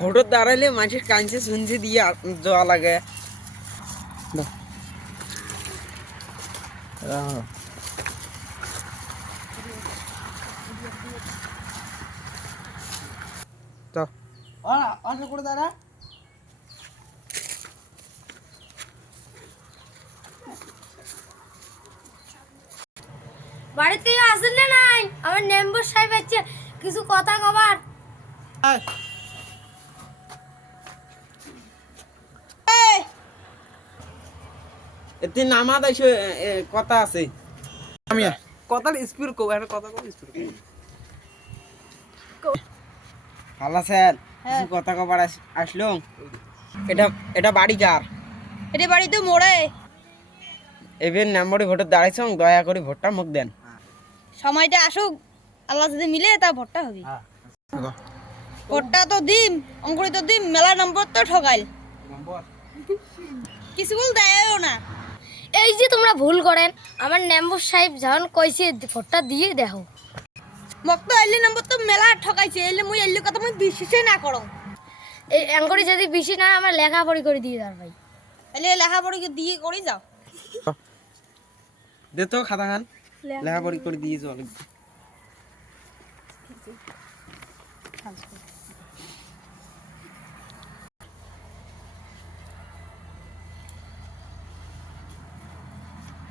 ভোটত দাঁড়াইলে মানুষের কাঁচে শুনছে দিয়ে যাওয়া লাগে। করে দাঁড়া বাড়িতে আসেন না নাই আমার মেম্বার সাহেব আছে কিছু কথা কবার। এতে নামাজ আইসো কথা আছে। আমি কথা স্পিড কো একটা কথা কো স্পিড কো। ভালো আছেন? কিছু কথা কবার আসলো। এটা এটা বাড়ি কার? এটা বাড়ি তো মোড়ে। এবেন নম্বরে ভোটে দাঁড়াইছং, দয়া করে ভোটটা মুখ দেন। সময়টা আসুক, আল্লাহ যদি মিলে তা ভোটটা হবে। ভোটটা তো দিম, অঙ্কুরি তো দিম, মেলা নম্বর তো ঠকাইল কিছু বল দেয়ও না। এই যে তোমরা ভুল করেন, আমার মেম্বার সাহেব যখন কইছে ভোটটা দিয়ে দেখো। মক তো এলি নম্বর তো মেলা ঠকাইছে, এলি মুই এলি কথা মুই বিশ্বাসই না করো। এই অঙ্কুরি যদি বেশি না আমার লেখাপড়ি করে দিয়ে দাও ভাই। এলি লেখাপড়ি দিয়ে করে যাও। দে তো খাতা খান লেখাপড়ি করে দিয়ে চল।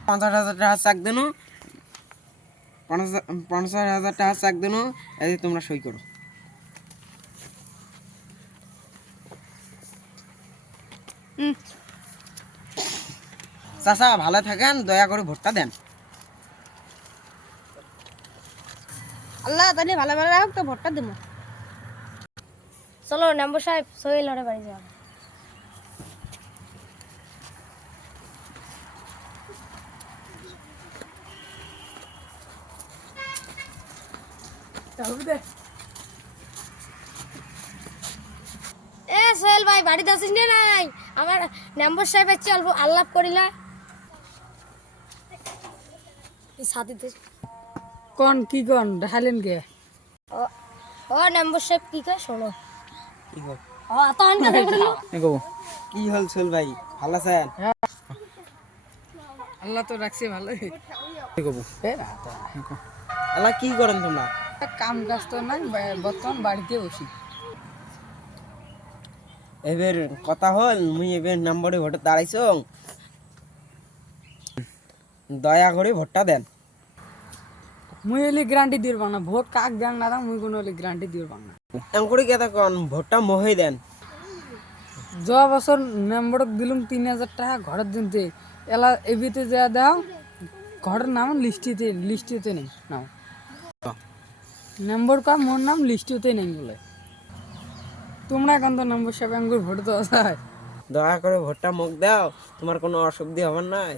$50,000 চাক দেন, 50,000 টাকা চাক দেন, এই তোমরা সই করো। চাচা ভালো থাকেন, দয়া করে ভোটটা দেন। আল্লাহ তাহলে ভালো ভালো রাখো তো ভোটটা দেবো। চলো মেম্বার সাহেব সোহেল ওরে বাড়ি যাও। এ সোহেল ভাই বাড়িতে আসিস না নাই? আমার মেম্বার সাহেব আছে অল্প আল্লাপ করিলা সাথে কোন কি কোন দেখালেন কে? ও মেম্বার সাহেব কি কয় শোনো। কি হল? ও তখন কথা কইলো কি হল সোহেল ভাই, ভালো আছেন? আল্লাহ তো রাখছে ভালো। আল্লাহ কি করেন তোমরা? কাম কাজ তো নাই, বর্তমান বাড়িতে বসি। এবার কথা হল, মুই এবার নম্বরে ভোটে দাঁড়াইছ, দয়া করে ভোটটা দেন। মুই এলি গ্যারান্টি দির না, ভোট কাক দেন না মুই কোনো এলি গ্যারান্টি দির না। এম করে কেতা কন ভোটটা মোহে দেন। যাওয়া বছর মেম্বরক দিলুম 3,000 টাকা ঘরের দিনতে, এলা এবিতে যা দাও ঘরের নাম লিস্টিতে নেই নাও। নম্বর কা মোর নাম লিস্টিতে নেই বলে তোমরা এখন তো নম্বর সাহেব আঙ্গুর ভোট দেওয়া যায়। দয়া করে ভোটটা মুখ দাও, তোমার কোনো অসুবিধা হবার নাই।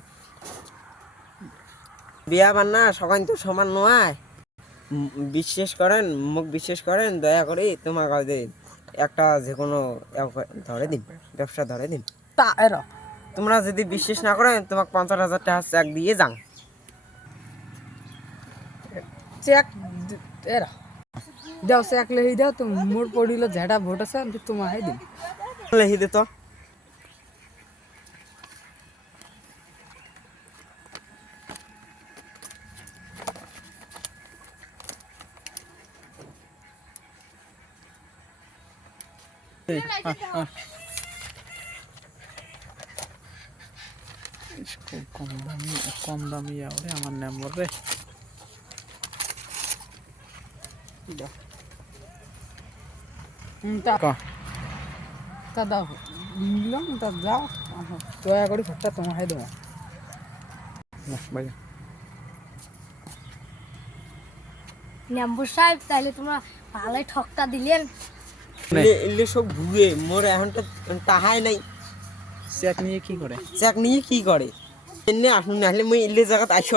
বিয়া বান্না সবাই তো সমান নয়, বিশ্বাস করেন, মুখ বিশ্বাস করেন, দয়া করে তোমার কাছে একটা যে কোনো ধরে দিন, ব্যবসা ধরে দিন। তা এরা তোমরা যদি বিশ্বাস না করেন, তোমাকে 50,000 টাকা চেক দিয়ে যান। চেক এরা দাও, চেক লেহি দাও তো মোর পড়িল ঝেড়া ভোট আছে তোমার হাই দিন লিখি দে তো। কম দামি আরে আমার নম্বর রে তা দাও দিলাম, তা যাও দয়া করে ভোটটা তোমার হাই দেবো। মেম্বার সাহেব তাহলে তোমরা ভালোই ঠকটা দিলেন। এলে সব ঘুরে মোর এখন তো টাহাই নাই। চেক নিয়ে কি করে? চেক নিয়ে কি করে? এনে আসুন, নাহলে মুই ইলে জায়গাত আইস।